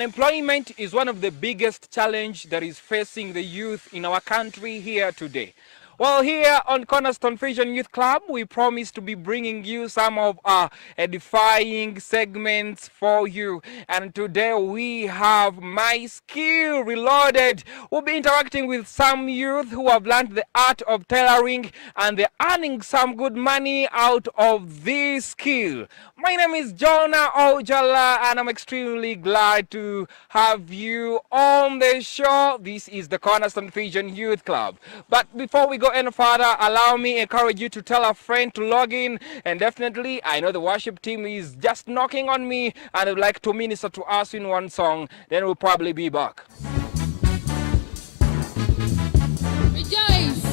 Unemployment is one of the biggest challenges that is facing the youth in our country here today. Well, here on Cornerstone Vision Youth Club, we promise to be bringing you some of our edifying segments for you. And today we have My Skill Reloaded. We'll be interacting with some youth who have learned the art of tailoring and they're earning some good money out of this skill. My name is Jonah Ojala and I'm extremely glad to have you on the show. This is the Cornerstone Vision Youth Club. But before we go any further, allow me encourage you to tell a friend to log in, and definitely I know the worship team is just knocking on me and would like to minister to us in one song. Then we'll probably be back. Rejoice.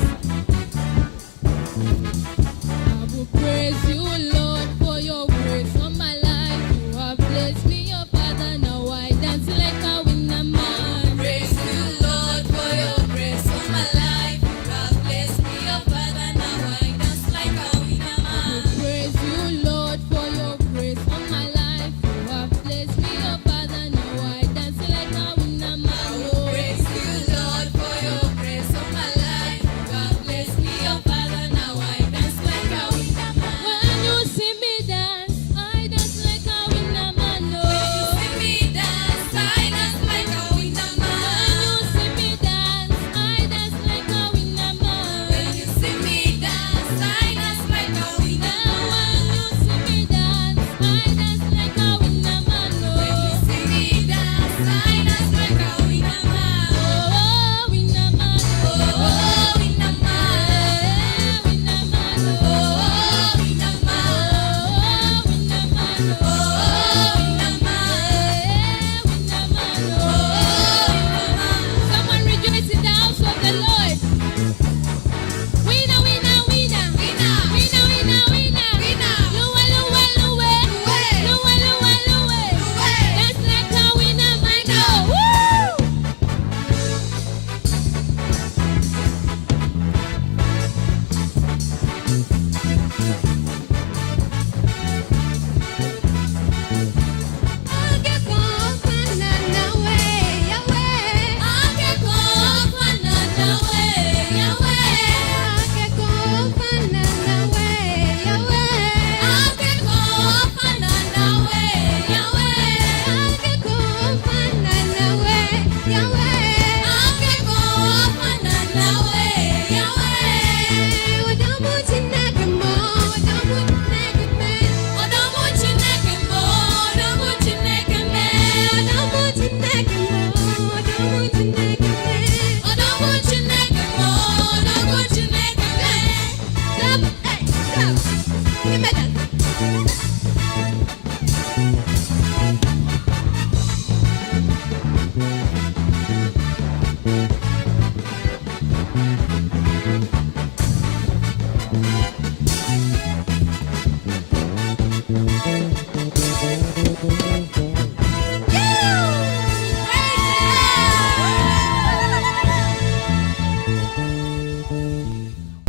I will praise you, Lord, for your grace on my life. You have blessed me, your Father. Now I dance like a winner man. Praise you, Lord, for your grace on my life. You have blessed me, your Father. Now I dance like a winner man. Praise you, Lord, for your grace on my life. You have blessed me, your Father. Now I dance like a winner man. Praise you, Lord, for your grace on my life. You have blessed me, your Father. Now I dance like a winner man. When you see me dance, I dance like a winner man. When you see me dance, I dance like a winner man. When you see me dance, I dance like a winner man. When you see me dance, I dance like a winner man. When you see me dance, I dance like a winner man. When you see me dance, I dance like a winner man. Oh, winner man. Oh, winner man. Winner man. Oh, winner man. Oh, winner man. Oh, winner man. Winner man. Oh, winner man. Someone rejoice in the house of the Lord. Winner, winner, winner. Winner. Winner, winner, winner. Winner. Luwe, luwe, luwe. Luwe. Luwe, luwe, luwe. Luwe. Dance like a winner man. Woo!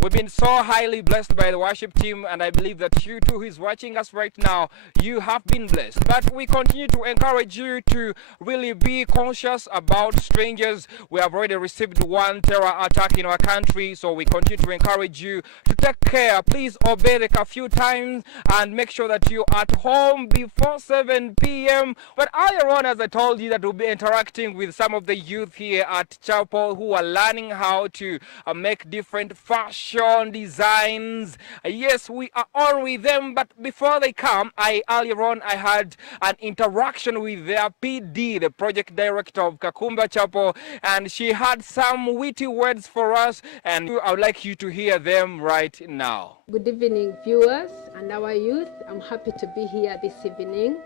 We've been so highly blessed by the worship team, and I believe that you too who is watching us right now, you have been blessed. But we continue to encourage you to really be conscious about strangers. We have already received one terror attack in our country, so we continue to encourage you to take care. Please obey the curfew times and make sure that you're at home before 7 p.m. But earlier on, as I told you, that we'll be interacting with some of the youth here at Chapel who are learning how to make different fashion designs. Yes, we are on with them, but before they come, earlier on I had an interaction with their PD, the project director of Kakumba Chapel, and she had some witty words for us, and I would like you to hear them right now. Good evening, viewers and our youth. I'm happy to be here this evening.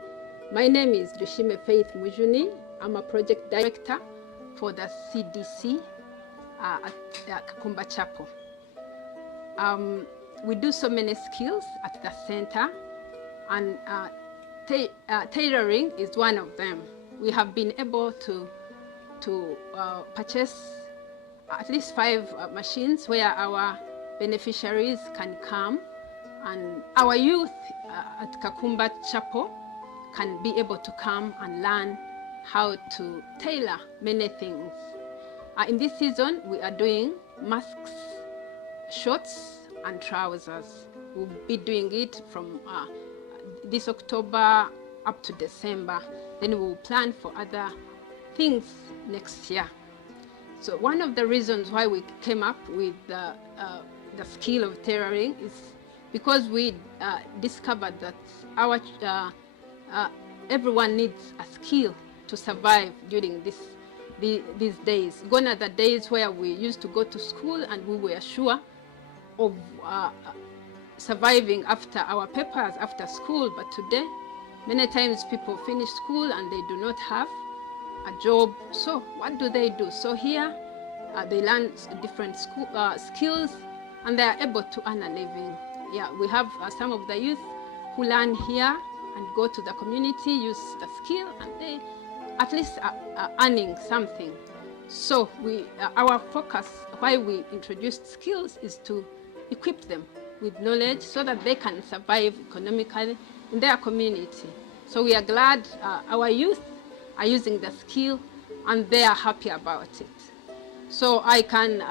My name is Dushime Faith Mujuni. I'm a project director for the CDC at Kakumba Chapel. We do so many skills at the center, and tailoring is one of them. We have been able to purchase at least 5 machines where our beneficiaries can come, and our youth at Kakumba Chapel can be able to come and learn how to tailor many things. In this season, we are doing masks, shorts, and trousers. We'll be doing it from this October up to December. Then we'll plan for other things next year. So one of the reasons why we came up with the skill of tailoring is because we discovered that our everyone needs a skill to survive during these days. Gone are the days where we used to go to school and we were sure of surviving after our papers after school, but today many times people finish school and they do not have a job. So what do? So here they learn different skills and they are able to earn a living. Yeah, we have some of the youth who learn here and go to the community, use the skill, and they at least are earning something. So our focus, why we introduced skills, is to equip them with knowledge so that they can survive economically in their community. So we are glad our youth are using the skill and they are happy about it. So I can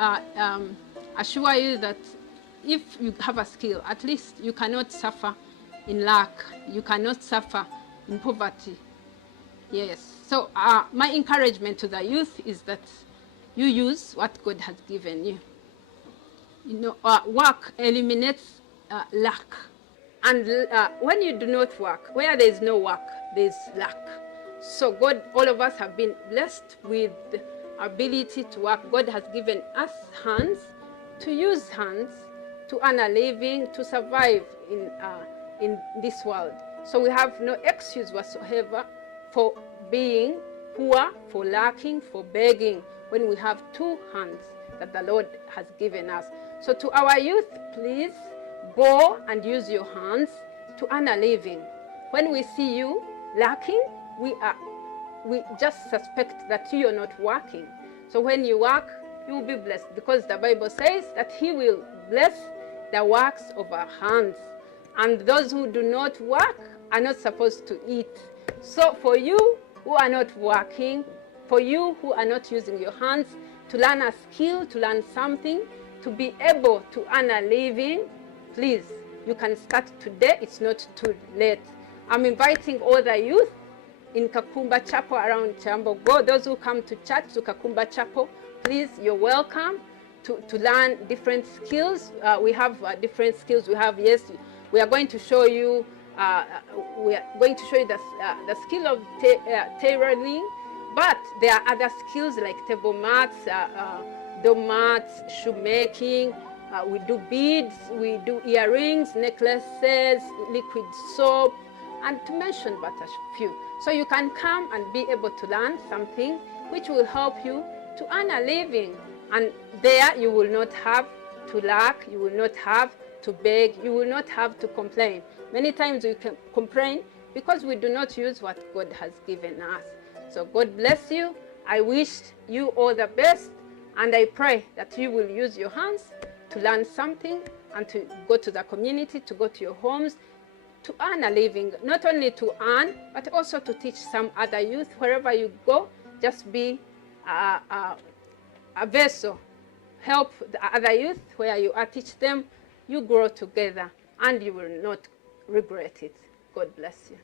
assure you that if you have a skill, at least you cannot suffer in lack, you cannot suffer in poverty. Yes, so my encouragement to the youth is that you use what God has given you. You know, work eliminates lack. And when you do not work, where there is no work, there is lack. So God, all of us have been blessed with the ability to work. God has given us hands, to use hands, to earn a living, to survive in this world. So we have no excuse whatsoever for being poor, for lacking, for begging, when we have two hands that the Lord has given us. So to our youth, please go and use your hands to earn a living. When we see you lacking, we just suspect that you are not working. So when you work, you will be blessed, because the Bible says that He will bless the works of our hands. And those who do not work are not supposed to eat. So for you who are not working, for you who are not using your hands to learn a skill, to learn something, to be able to earn a living, please, you can start today. It's not too late. I'm inviting all the youth in Kakumba Chapel around Chambogo, those who come to church, to Kakumba Chapel, please, you're welcome to learn different skills. We have different skills. We have, yes, we are going to show you, the skill of tailoring, but there are other skills like table mats, door mats, shoemaking. We do beads, we do earrings, necklaces, liquid soap, and to mention but a few. So you can come and be able to learn something which will help you to earn a living. And there you will not have to lack, you will not have to beg, you will not have to complain. Many times we can complain because we do not use what God has given us. So God bless you. I wish you all the best, and I pray that you will use your hands to learn something and to go to the community, to go to your homes, to earn a living, not only to earn, but also to teach some other youth. Wherever you go, just be a vessel. Help the other youth where you are, teach them, you grow together, and you will not regret it. God bless you.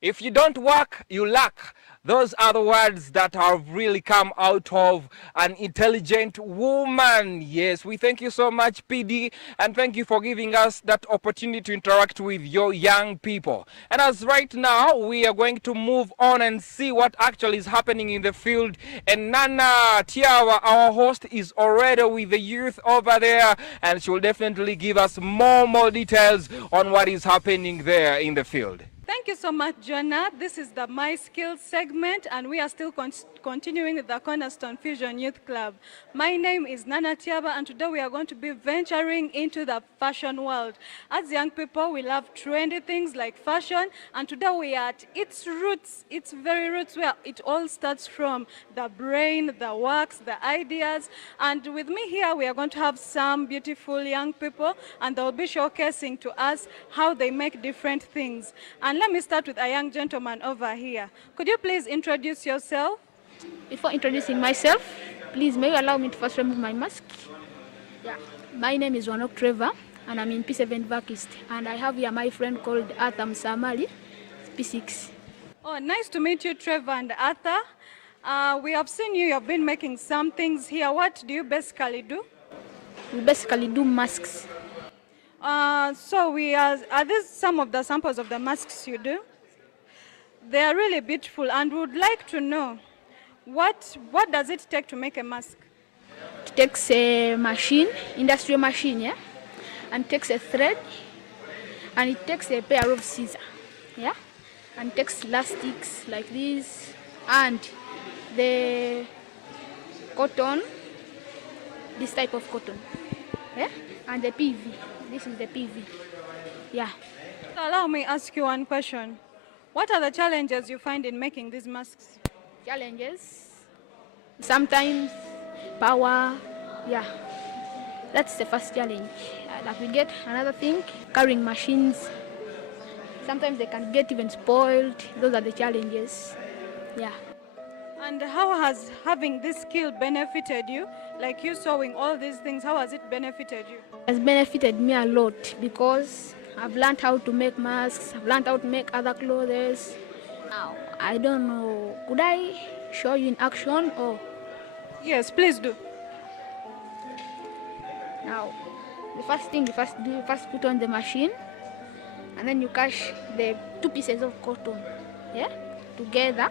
If you don't work, you lack. Those are the words that have really come out of an intelligent woman. Yes, we thank you so much, PD, and thank you for giving us that opportunity to interact with your young people. And as right now, we are going to move on and see what actually is happening in the field. And Nana Tiawa, our host, is already with the youth over there, and she will definitely give us more details on what is happening there in the field. Thank you so much, Jonah. This is the My Skills segment, and we are still continuing with the Cornerstone Fusion Youth Club. My name is Nana Tiaba, and today we are going to be venturing into the fashion world. As young people, we love trendy things like fashion, and today we are at its roots, its very roots, where it all starts from the brain, the works, the ideas. And with me here, we are going to have some beautiful young people, and they'll be showcasing to us how they make different things. And let me start with a young gentleman over here. Could you please introduce yourself? Before introducing myself, please may you allow me to first remove my mask. Yeah. My name is Wanok Trevor, and I'm in P7 Vakist, and I have here my friend called Arthur Samali, P6. Oh, nice to meet you, Trevor and Arthur. We have seen you have been making some things here. What do you basically do? We basically do masks. Are these some of the samples of the masks you do? They are really beautiful, and would like to know what does it take to make a mask? It takes a machine, industrial machine, yeah, and takes a thread, and it takes a pair of scissors, yeah, and takes elastics like this, and the cotton, this type of cotton, yeah, and the PV. This is the PV, yeah. Allow me ask you one question. What are the challenges you find in making these masks? Challenges, sometimes power, yeah, that's the first challenge that we get. Another thing, carrying machines, sometimes they can get even spoiled. Those are the challenges, yeah. And how has having this skill benefited you? Like you sewing all these things, how has it benefited you? It has benefited me a lot because I've learned how to make masks, I've learned how to make other clothes. Now, I don't know, could I show you in action or? Yes, please do. Now, the first thing you first put on the machine, and then you catch the two pieces of cotton, yeah, together.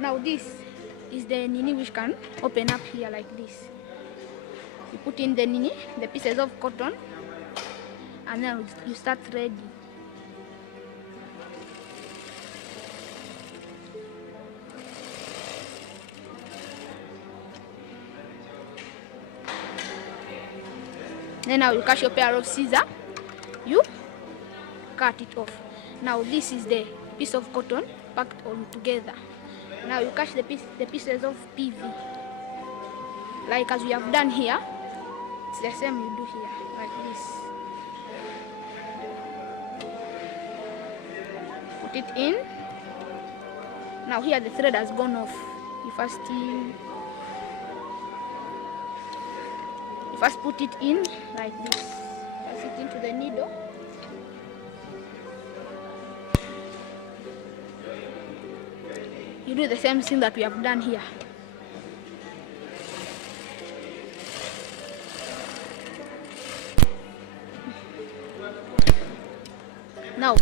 Now this is the nini which can open up here like this. You put in the nini, the pieces of cotton, and then you start threading. Then now you catch your pair of scissors, you cut it off. Now this is the piece of cotton packed all together. Now you catch the pieces of PV. Like as we have done here, it's the same you do here, like this. Put it in. Now here the thread has gone off. You first put it in like this. Pass it into the needle. You do the same thing that we have done here. Now,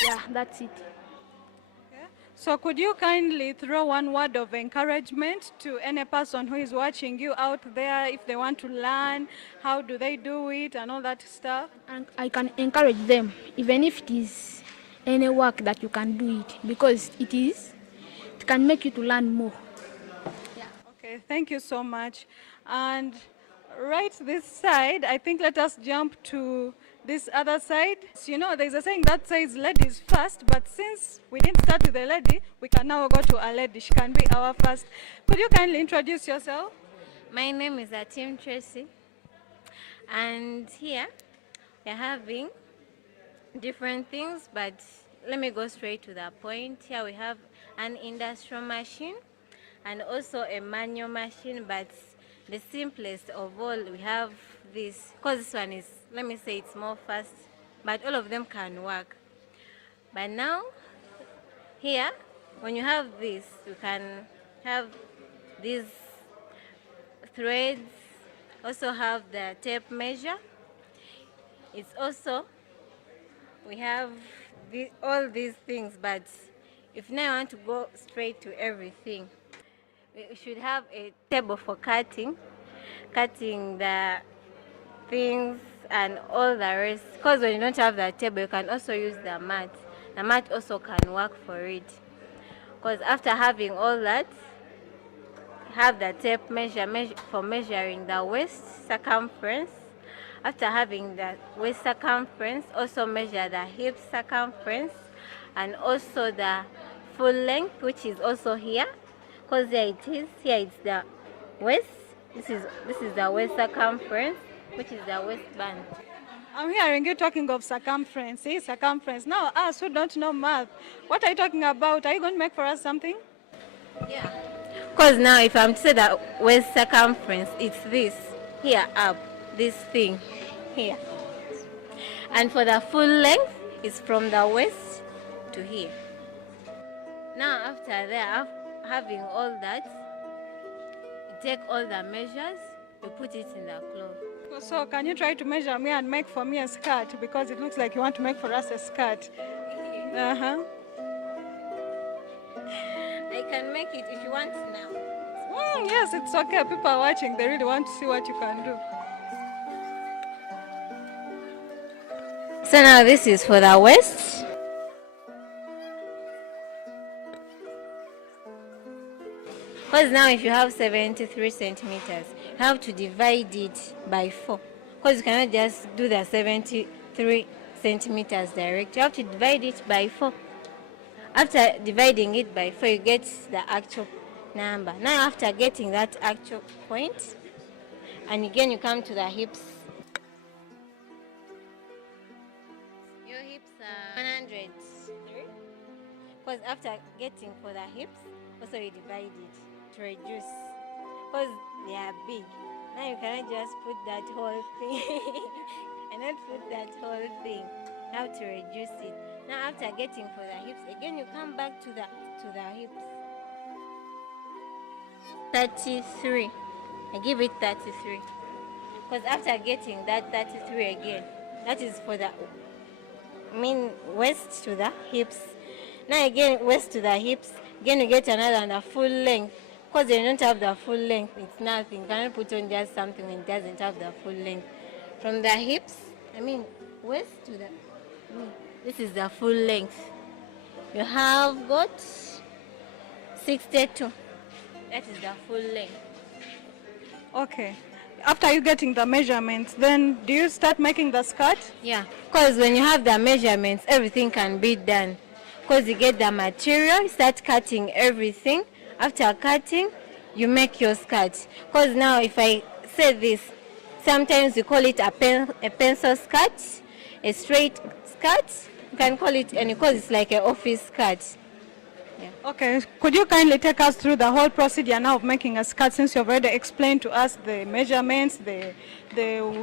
yeah, that's it. So could you kindly throw one word of encouragement to any person who is watching you out there if they want to learn, how do they do it and all that stuff? And I can encourage them, even if it is any work that you can do it, because it can make you to learn more. Yeah. Okay, thank you so much. And right this side, I think let us jump to this other side. So, you know, there's a saying that says ladies first, but since we didn't start with a lady, we can now go to a lady. She can be our first. Could you kindly introduce yourself? My name is Atim Tracy, and here we're having different things, but let me go straight to the point. Here we have an industrial machine and also a manual machine, but the simplest of all, we have this, because this one is, let me say it's more fast, but all of them can work. But now, here, when you have this, you can have these threads, also have the tape measure. It's also, we have all these things, but if now I want to go straight to everything, we should have a table for cutting the things and all the rest. Because when you don't have that table, you can also use the mat. The mat also can work for it. Because after having all that, have the tape measure for measuring the waist circumference. After having the waist circumference, also measure the hip circumference and also the full length, which is also here. Because there it is. Here it's the waist. This is the waist circumference, which is the waistband. I'm hearing you talking of circumference. See, circumference. Now, us who don't know math, what are you talking about? Are you going to make for us something? Yeah. Because now if I'm to say the waist circumference, it's this. Here up. This thing. Here. And for the full length, it's from the waist to here. Now after that, having all that, you take all the measures, you put it in the cloth. So can you try to measure me and make for me a skirt? Because it looks like you want to make for us a skirt. Uh-huh. I can make it if you want now. Yes, it's okay. People are watching. They really want to see what you can do. So now this is for the waist. Because now if you have 73 centimeters, you have to divide it by 4. Because you cannot just do the 73 centimeters direct. You have to divide it by 4. After dividing it by 4, you get the actual number. Now after getting that actual point, and again you come to the hips. Your hips are 103. Because after getting for the hips, also you divide it to reduce. Because they are big. Now you cannot just put that whole thing. And not put that whole thing. You have to reduce it. Now after getting for the hips, again you come back to the hips. 33. I give it 33. Because after getting that 33 again, that is for the waist to the hips. Now again waist to the hips, again you get another and a full length. Because you don't have the full length, it's nothing. You cannot put on just something when it doesn't have the full length. From the hips, waist to the... This is the full length. You have got 62. That is the full length. Okay. After you getting the measurements, then do you start making the skirt? Yeah, because when you have the measurements, everything can be done. Because you get the material, you start cutting everything. After cutting, you make your skirt. Because now if I say this, sometimes you call it a pencil skirt, a straight skirt. You can call it any, because it's like an office skirt. Yeah. Okay, could you kindly take us through the whole procedure now of making a skirt, since you've already explained to us the measurements, the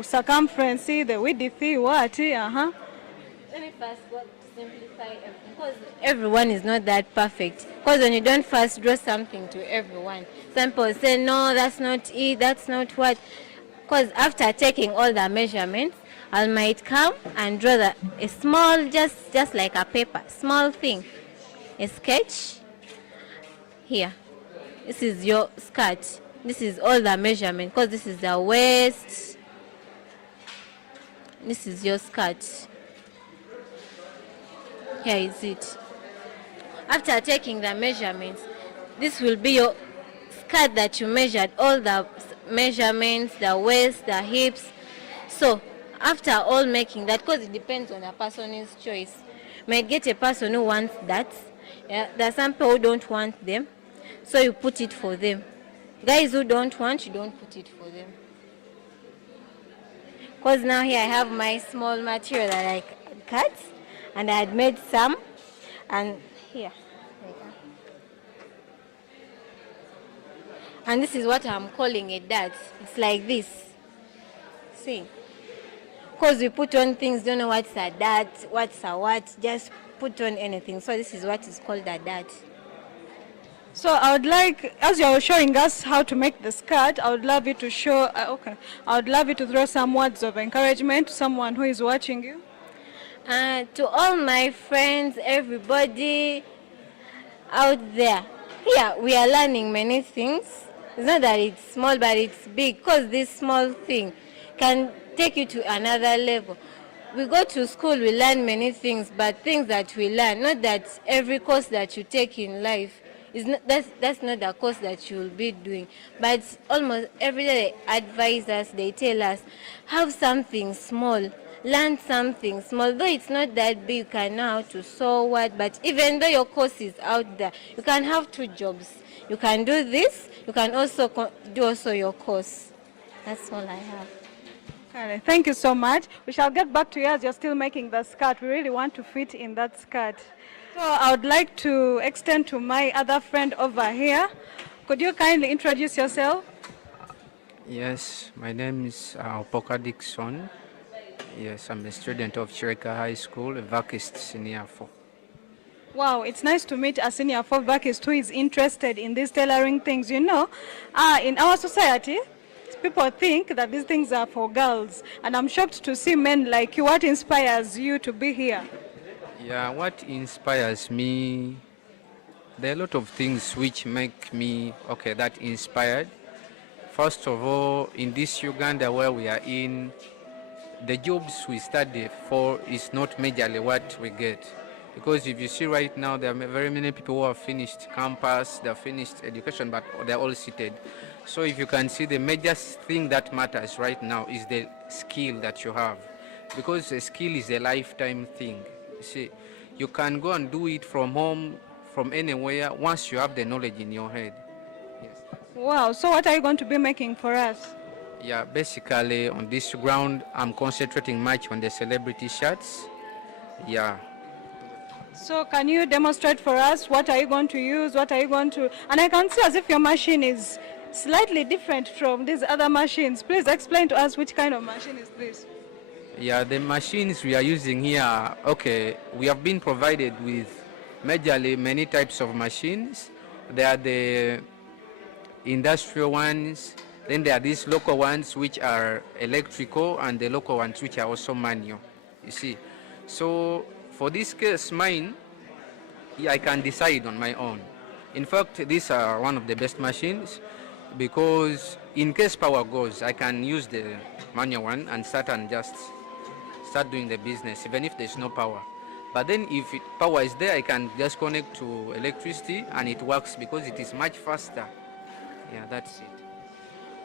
circumference, the width, what? Uh-huh. Let me first go to simplify everything, because everyone is not that perfect. Because when you don't first draw something to everyone, some people say, no, that's not it, that's not what. Because after taking all the measurements, I might come and draw a small, just like a paper, small thing. A sketch. Here. This is your skirt. This is all the measurement, because this is the waist. This is your skirt. Here is it. After taking the measurements, this will be your skirt that you measured, all the measurements, the waist, the hips. So after all making that, because it depends on the person's choice. You might get a person who wants that. Yeah, there are some people who don't want them, so you put it for them. Guys who don't want, you don't put it for them. Because now here I have my small material that I cut, and I had made some, and here. And this is what I'm calling a dart. It's like this. See? Because we put on things, don't know what's a dart, what's a what, just put on anything. So this is what is called a dart. So I would like, as you're showing us how to make the skirt, I would love you to show, I would love you to throw some words of encouragement to someone who is watching you. To all my friends, everybody out there, here we are learning many things. It's not that it's small, but it's big, because this small thing can take you to another level. We go to school, we learn many things, but things that we learn, not that every course that you take in life is not, that's not the course that you will be doing. But almost every day they advise us, they tell us, have something small, learn something small. Though it's not that big, you can know how to sew what, but even though your course is out there, you can have 2 jobs. You can do this, you can also do also your course. That's all I have. Okay, thank you so much. We shall get back to you as you're still making the skirt. We really want to fit in that skirt. So I would like to extend to my other friend over here. Could you kindly introduce yourself? Yes, my name is Opoka Dixon. Yes, I'm a student of Chireka High School, a vaquist senior 4. Wow, it's nice to meet a senior 4 vaquist who is interested in these tailoring things. You know, in our society, people think that these things are for girls, and I'm shocked to see men like you. What inspires you to be here? Yeah, what inspires me, there are a lot of things which make me, that inspired. First of all, in this Uganda where we are in, the jobs we study for is not majorly what we get. Because if you see right now, there are very many people who have finished campus, they have finished education, but they're all seated. So if you can see, the major thing that matters right now is the skill that you have. Because a skill is a lifetime thing. You see, you can go and do it from home, from anywhere, once you have the knowledge in your head. Yes. Wow, so what are you going to be making for us? Yeah, basically on this ground, I'm concentrating much on the celebrity shirts. Yeah. So can you demonstrate for us? What are you going to use? What are you going to... And I can see as if your machine is slightly different from these other machines. Please explain to us which kind of machine is this? Yeah, the machines we are using here, we have been provided with majorly many types of machines. There are the industrial ones, then there are these local ones which are electrical, and the local ones which are also manual, you see. So for this case, mine, I can decide on my own. In fact, these are one of the best machines, because in case power goes, I can use the manual one and just start doing the business, even if there's no power. But then if power is there, I can just connect to electricity and it works, because it is much faster. Yeah, that's it.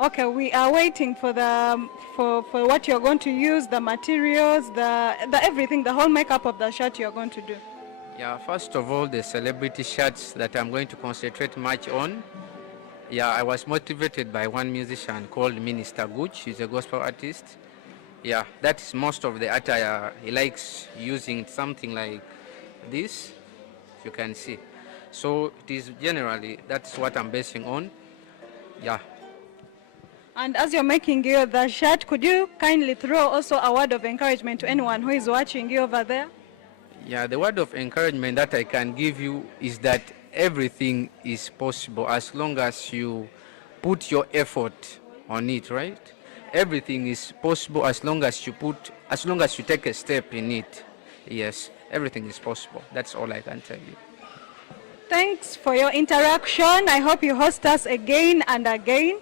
Okay, we are waiting for the for what you're going to use, the materials, the everything, the whole makeup of the shirt you're going to do. Yeah, first of all, the celebrity shirts that I'm going to concentrate much on. Yeah, I was motivated by one musician called Minister Gooch. He's a gospel artist. Yeah, that is most of the attire. He likes using something like this, if you can see. So it is generally, that's what I'm basing on. Yeah. And as you're making the shirt, could you kindly throw also a word of encouragement to anyone who is watching you over there? Yeah, the word of encouragement that I can give you is that everything is possible as long as you put your effort on it, right? Everything is possible as long as you take a step in it. Yes, everything is possible. That's all I can tell you. Thanks for your interaction. I hope you host us again and again.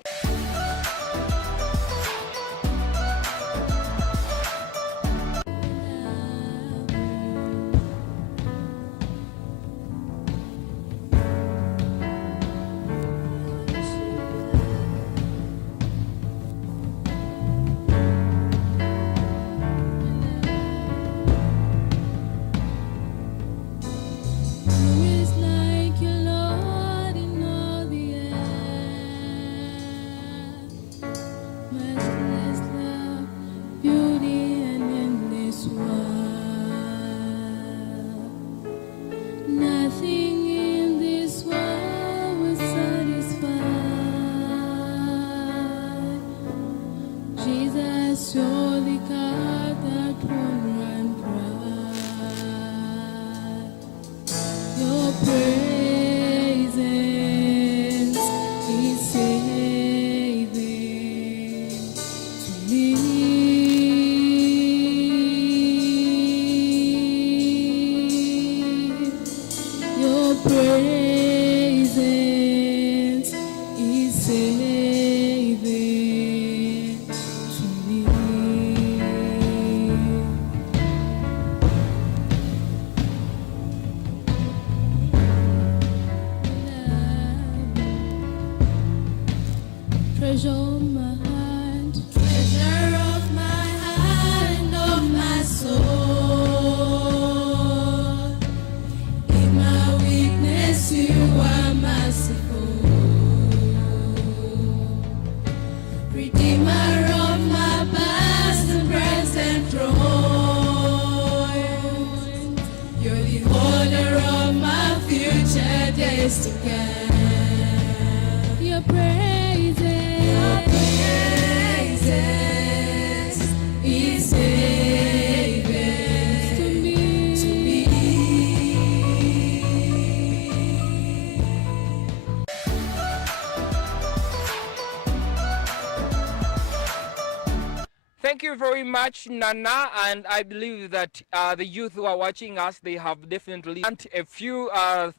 Who is like you, Lord, in all the earth? presence is saving to me. Treasure of my heart, treasure of my heart and of my soul. In my weakness, you are merciful. Redeemer of my past and present wrongs. You're the holder of my future days to come. Your praises is saving to me. Thank you very much, Nana, and I believe that the youth who are watching us, they have definitely learned a few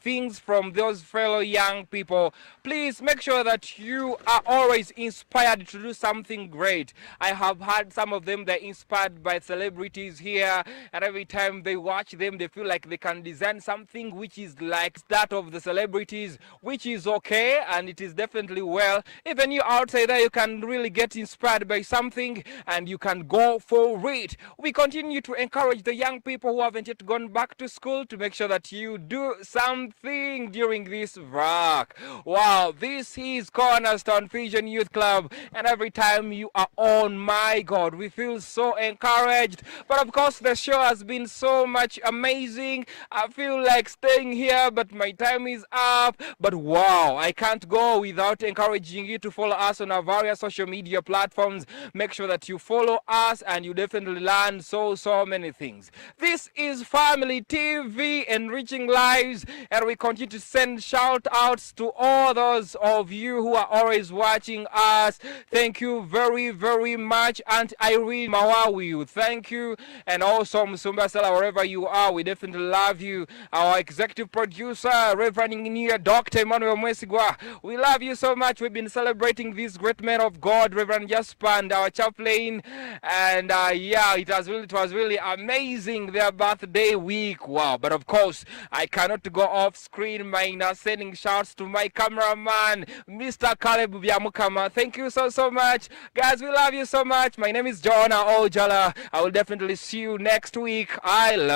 things from those fellow young people. Please make sure that you are always inspired to do something great. I have heard some of them, they're inspired by celebrities here, and every time they watch them, they feel like they can design something which is like that of the celebrities, which is okay, and it is definitely well. Even you outside there, you can really get inspired by something, and you can go for it. We continue to encourage the young people who haven't yet gone back to school to make sure that you do something during this work. Wow, this is Cornerstone Vision Youth Club, and every time you are on, my God, we feel so encouraged. But of course, the show has been so much amazing. I feel like staying here, but my time is up. But wow, I can't go without encouraging you to follow us on our various social media platforms. Make sure that you follow us, and you definitely learn so many things. This is Family TV, enriching lives, and we continue to send shout outs to all those of you who are always watching us. Thank you very much. Aunt Irene Mawawi, thank you, and also Musumba Sala, wherever you are, we definitely love you. Our executive producer, Reverend Engineer Dr. Emmanuel Mwesigwa, we love you so much. We've been celebrating this great man of God, Reverend Jasper, and our chaplain. And yeah, it was really amazing, their birthday week. Wow. But of course, I cannot go off screen minus sending shouts to my cameraman, Mr. Caleb Byamukama. Thank you so much, guys. We love you so much. My name is Jonah Ojala. I will definitely see you next week. I love